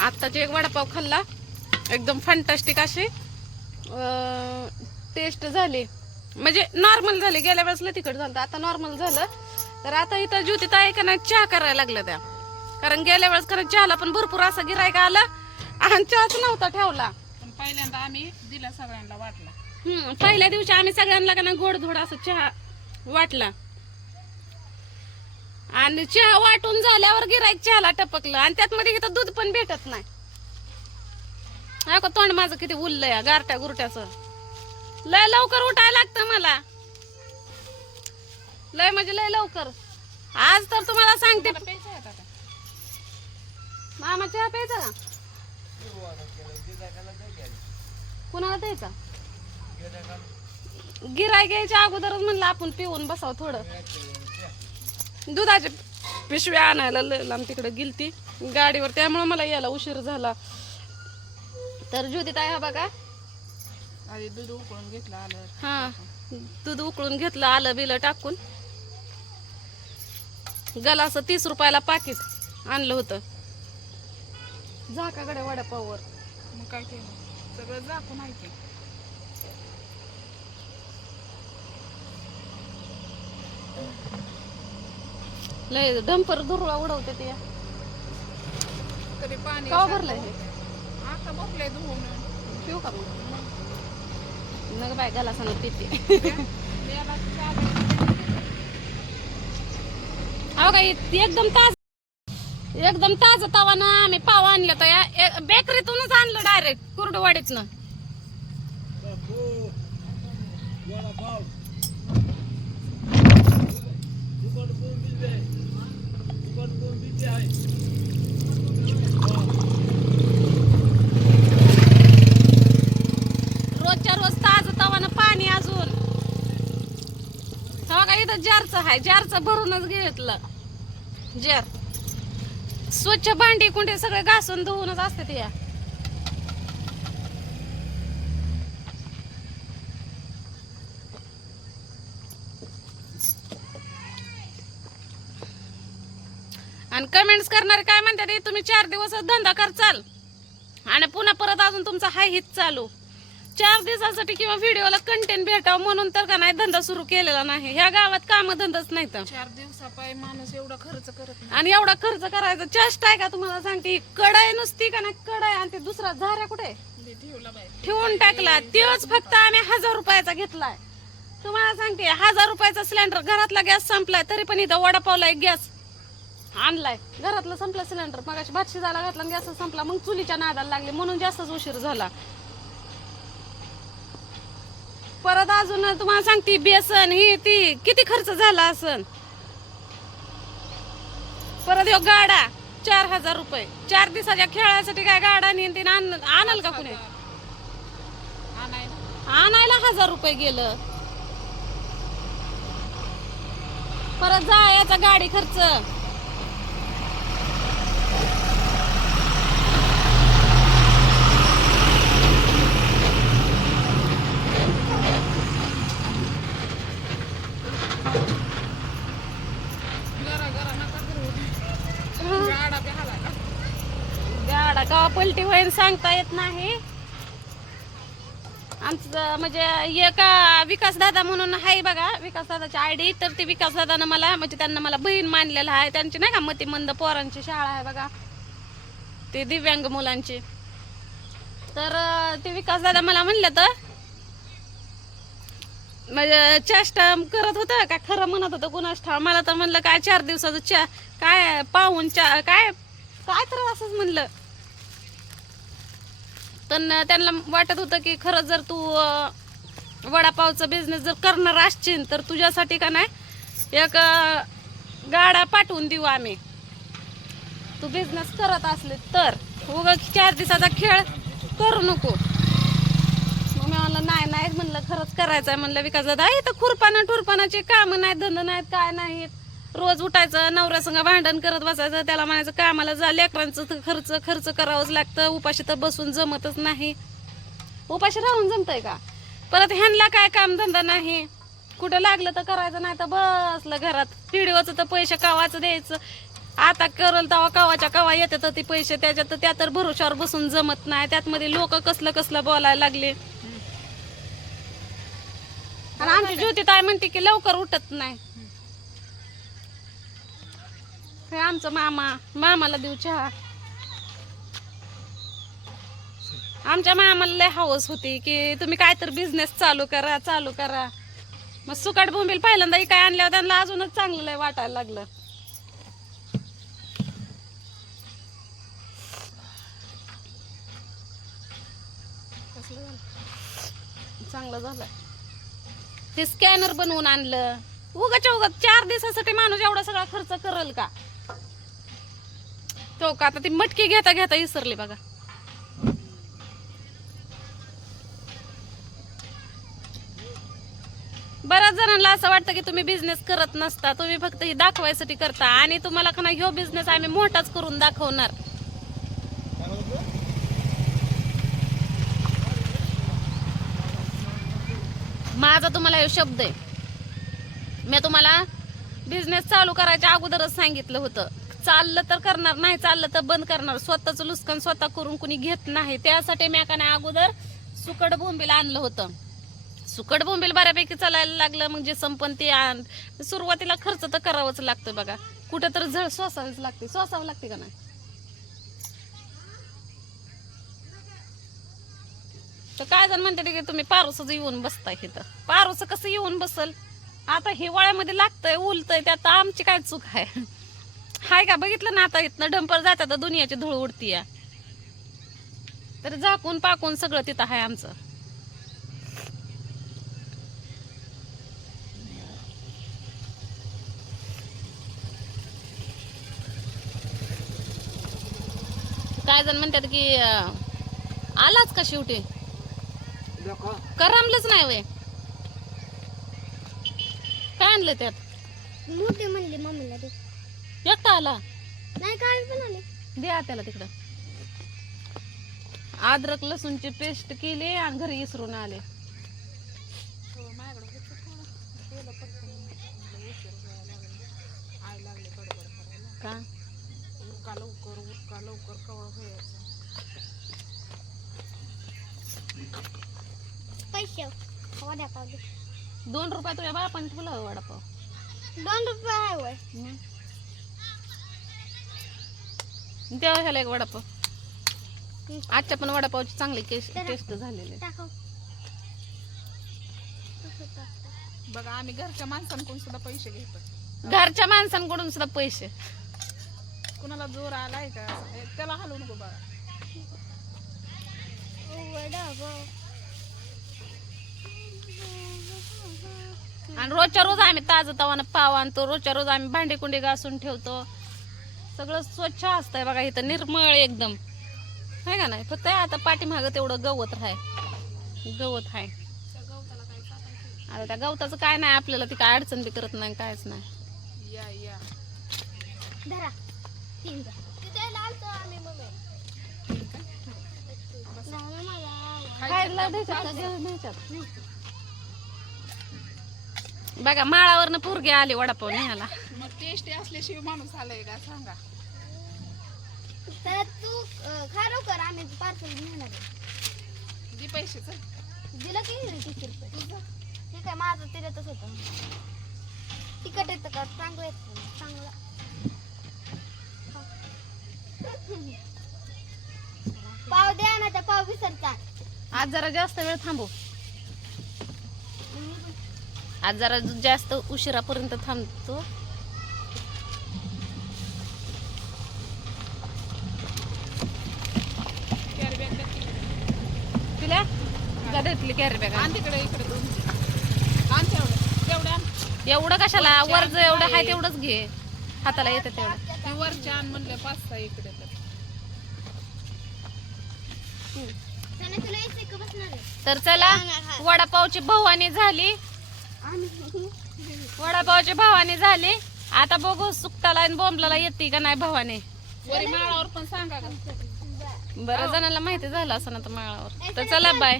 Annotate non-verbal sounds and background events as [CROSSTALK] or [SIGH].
आत्ताची एक वडापाव खाल्ला एकदम फंटास्टिक अशी टेस्ट झाली. म्हणजे नॉर्मल झाली गेल्या वेळेस लय तिखट झालं आता नॉर्मल झालं. तर आता इथं ज्योती ताई का चहा करायला लागल्या त्या. कारण गेल्या वेळेस कारण चहाला पण भरपूर असं गिरायक आला आणि चहाच नव्हता ठेवला. पण पहिल्यांदा आम्ही दिला सगळ्यांना वाटला. हम्म पहिल्या दिवशी आम्ही सगळ्यांना का नाही गोड धोड असं चहा वाटला. आणि चहा वाटून झाल्यावर गिराईक चहाला टपकलं. आणि त्यात मध्ये इथं दूध पण भेटत नाही. हा का तोंड माझं किती उरलंय या गारट्या गुरट्याचं. लय लवकर उठायला लागतं मला. लय म्हणजे लय लवकर. आज तर तुम्हाला सांगते. मामा चहा प्यायचा का? कुणाला द्यायचा? गिराय घ्यायच्या अगोदरच म्हणलं आपण पिऊन बसावं थोडं. दुधाचे पिशव्या आणायला लांब तिकडे गेलती गाडीवर. त्यामुळे मला यायला उशीर झाला. तर ज्योतिताई हा बघा. आधी दूध उकळून घेतलं आलं. हा दूध उकळून घेतलं आलं बिलं टाकून. गलास तीस रुपयाला पाकिट आणलं होतं. झाकाकडे वडापाववर. मग काय केलं? सगळं झाकून आहे की? लय डंपर धुरळा उडवते ते. पाणी का भरलंय हे आता भरलंय धुवून. पिऊ का मग? नग बाय गलासानं पिते. याला चहा अहो का एकदम ताज एकदम ताज तवा ना आम्ही पाव आणलं तर बेकरीतूनच आणलं डायरेक्ट कुर्डवाडीतनं रोजच्या रोज ताज तवानं पाणी अजून तेव्हा का इथं जारचं आहे जारचं भरूनच घेतलं. जार स्वच्छ भांडी कुंडे सगळे घासून धुवूनच असते ते या. आणि कमेंट्स करणारे काय म्हणतात तुम्ही चार दिवसच धंदा करचाल आणि पुन्हा परत अजून तुमचा हाय हित चालू. चार दिवसासाठी किंवा व्हिडिओला कंटेंट भेटावं म्हणून तर का नाही धंदा सुरू केलेला नाही. ह्या गावात काम धंदाच नाही तर चार दिवसापायी माणूस एवढा खर्च करत नाही. आणि एवढा खर्च करायचा. चेष्ट आहे का तुम्हाला सांगते. ही कढाई नुसती का नाही? कढाई आणि ते दुसरा झाऱ्या कुठे? ते ठेवला बाई. ठेवून टाकला. तोच फक्त आम्ही हजार रुपयाचा घेतलाय. तुम्हाला सांगते हजार रुपयाचा सिलेंडर घरातला गॅस संपलाय तरी पण इथं वडापावला एक गॅस आणलाय. घरातलं संपलं सिलेंडर मग भात शिजायला घातला गॅस संपला. मग चुलीच्या नादाला लागले. म्हणून जास्तच उशीर झाला. परत अजून तुम्हाला सांगते बेसन ही ती किती खर्च झाला असन? परत ह्यो गाडा चार हजार रुपये. चार दिवसाच्या खेळासाठी काय गाडा नेन तीन आणाल का कुणी? आणायला आणायला हजार रुपये गेलं. परत जायचा गाडी खर्च. गाडा गावा पलटी होईल सांगता येत नाही. आमचं म्हणजे एका विकास दादा म्हणून आहे बघा विकास दादाची आयडी तर ते विकास दादानं मला म्हणजे त्यांना मला बहीण मानलेलं आहे. त्यांची नाही का मतिमंद पोरांची शाळा आहे बघा. ते दिव्यांग मुलांची. तर ते विकास दादा मला म्हणलं तर म्हणजे चेष्टा करत होतं का? खरं म्हणत होतं कुणाच ठाव मला तर म्हणलं काय चार दिवसाचं चा काय पाहून चा काय काय तर असंच म्हणलं. तर त्यांना वाटत होतं की खरं जर तू वडापावचा बिझनेस जर करणार असशील तर तुझ्यासाठी का नाही एक गाडा पाठवून देऊ आम्ही. तू बिझनेस करत असले तर उगा चार दिवसाचा खेळ करू नको. नाहीत म्हणलं नाही म्हणलं खरंच करायचं आहे म्हणलं विकास दादा. इथं खुरपानं ठुरपानाची कामं नाहीत धंदा नाहीत काय नाहीत. रोज उठायचं नवऱ्यासंग भांडण करत बसायचं त्याला म्हणायचं कामाला जा लेकरांचं तर खर्च खर्च करावंच लागतं उपाशी तर बसून जमतच नाही. उपाशी राहून जमतंय का? परत ह्यांना काय काम धंदा नाही. कुठं लागलं तर करायचं नाही तर बसलं घरात. व्हिडिओचं तर पैसे कावाचं द्यायचं. आता करल तेव्हा कवाच्या कवा येते तर ते पैसे त्याच्यात त्या तर भरोशावर बसून जमत नाही. त्यात मध्ये लोक कसलं कसलं बोलायला लागले. आणि आमची ज्योती ताई म्हणते की लवकर उठत नाही. हे आमचं मामा मामाला देऊ चहा. आमच्या मामाला लय हवस होती की तुम्ही काय तर बिझनेस चालू करा चालू करा. मग सुकाट बोंबील पहिल्यांदा काय आणल्यावर त्यांना अजूनच चांगलं वाटायला लागलं? चांगलं झालं. ते स्कॅनर बनवून आणलं. उगाच्या उगाच चार दिवसासाठी माणूस एवढा सगळा खर्च करल का? तो का आता ती मटकी घेता घेता विसरली बघा. बऱ्याच जणांना असं वाटतं की तुम्ही बिझनेस करत नसता तुम्ही फक्त ही दाखवायसाठी करता आणि तुम्हाला का ह्यो बिझनेस आम्ही मोठाच करून दाखवणार. माझा तुम्हाला हे शब्द आहे. मी तुम्हाला बिझनेस चालू करायच्या अगोदरच सांगितलं होतं. चाललं तर करणार नाही चाललं तर बंद करणार. स्वतःचं लुस्कन स्वतः करून कुणी घेत नाही. त्यासाठी मी का नाही अगोदर सुकट बोंबील आणलं होतं. सुकट बोंबील बऱ्यापैकी चालायला लागलं. मग जे संपन ते आण सुरुवातीला खर्च तर करावंच लागतं बघा. कुठं तर झळ सोसावीच लागते. सोसावं लागते का नाही? तर काय जण म्हणते की तुम्ही पारोसच येऊन बसताय इथं. पारोस कसं येऊन बसल? आता हिवाळ्यामध्ये लागतंय उलतंय त्यात आमची काय चूक आहे? हाय का? बघितलं ना आता इथनं डंपर जातात तर दुनियाची धूळ उडती या तर झाकून पाकून सगळं तिथं आहे आमचं. काय जण म्हणतात की आलाच का शेवटी? करमलंच नाही वय? काय आणलं त्यात? मोठे म्हणले मम्मीला दे. एकटा आला? नाही काय पण आले. द्या त्याला तिकडं. अद्रक लसूणची पेस्ट केली आणि घरी इसरून आले. हो, माझ्याकडे होतं थोडं. केलं पटकन. म्हणलं उशीर व्हायला लागला. आय लागले बडबड करायला. का उरका लवकर उरका लवकर कवळ व्हायचं पैसे वडापाव दे दोन रुपये तुझ्या बापाने ठेवला वडापाव. दोन रुपये आहे वय. एक वडापाव. आजच्या पण वडापावची चांगली टेस्ट झालेली आहे. टाकव? बघा आम्ही घरच्या माणसांकडून सुद्धा पैसे घेतो घरच्या माणसांकडून सुद्धा पैसे. कुणाला जोर आलाय का? ए, त्याला हलवू नको बघा वडापाव. आणि रोजच्या रोज आम्ही ताजं तवानं पाव आणतो रोजच्या रोज आम्ही भांडी कुंडी घासून ठेवतो. सगळं स्वच्छ असतंय बघा इथं निर्मळ एकदम. आहे का नाही? फक्त आता पाठीमागं तेवढं गवत राहाय. गवत आहे आता त्या गवताचं काय नाही आपल्याला ती काय अडचण बी करत नाही कायच नाही. या या. धरा तीन द्या तिथे लालतो आम्ही मम्मी नाही मला खायला द्यायच्यात का जेवण द्यायच्यात? बघा माळावरनं पोरगे आले वडापाव न्यायला. मग टेस्टी असल्याशिवाय माणूस आलाय का? सांगा. तर तू अं, खा लवकर आम्ही पार्सल. दे चल दिलं की तीस रुपये? ठीक आहे माझं तिथेच होतं. तिकट येतं का? चांगलं येतं चांगलं. [LAUGHS] पाव द्या ना त्या पाव विसरता आज जरा जास्त वेळ थांबू. आज जरा जास्त उशिरापर्यंत थांबतो. कॅरी बॅग द्या तिला का देतली कॅरी बॅग आण. तिकडे इकडे दोन आण एवढं कशाला? वरच एवढं आहे तेवढंच घे. हाताला येतं तेवढं. वरच्या आण म्हणलं पाच सहा इकडे तर. तर चला वडापावची भवानी झाली. वडापावची भवानी झाली. आता बघू सुकटाला आणि बोंबलाला येते का नाही भवानी. वरी माळावर पण सांगा का? बऱ्याच जणांना माहिती झालं असं ना तर माळावर. तर चला बाय.